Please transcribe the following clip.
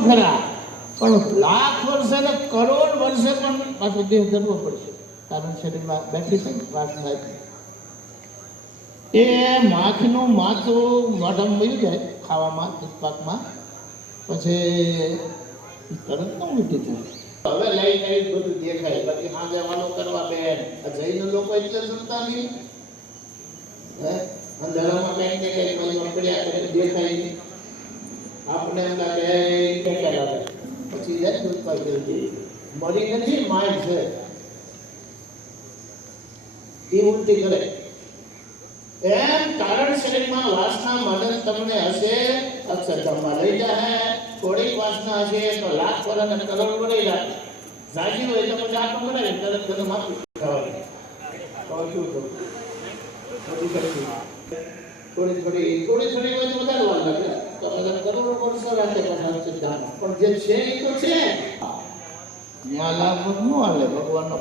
ખરા. પણ લાખ વર્ષે ને કરોડ વર્ષે પણ પાછો દેહ ધરવો પડશે. કારણ શરીરમાં બેઠી છે વાસના એ માખનું માથું મોઢામાં મળી જાય ખાવામાં પાકમાં પછી તરત ન ઉલટી થાય. હવે લઈ લઈ બધું દેખાય. બાકી હા જવાનો કરવા બેન. જઈને લોકો એટલે સુનતા નહીં. હે? અંધારામાં કઈ ને કઈ પડ્યા કરે, દેખાય આપણે એમ લાગે પછી જાય દૂધ પાકી જલ્દી મરી નથી માય છે એ ઉલટી કરે એમ કારણ શરીરમાં વાસના મદદ તમને હશે અક્ષરધામમાં લઈ જાય થોડીક વાસના હશે તો લાખ વર્ષ અને કરોડ વળી જાય જાજી હોય તો પછી આટલું બનાવે તરત તરત માથું ખાવાનું તો શું કરું? થોડી થોડી થોડી થોડી લાગે તો બધા કરોડો વર્ષો રાખે પાછા અક્ષરધામમાં પણ જે છે એ તો છે ત્યાં લાભ ન હાલે ભગવાનનો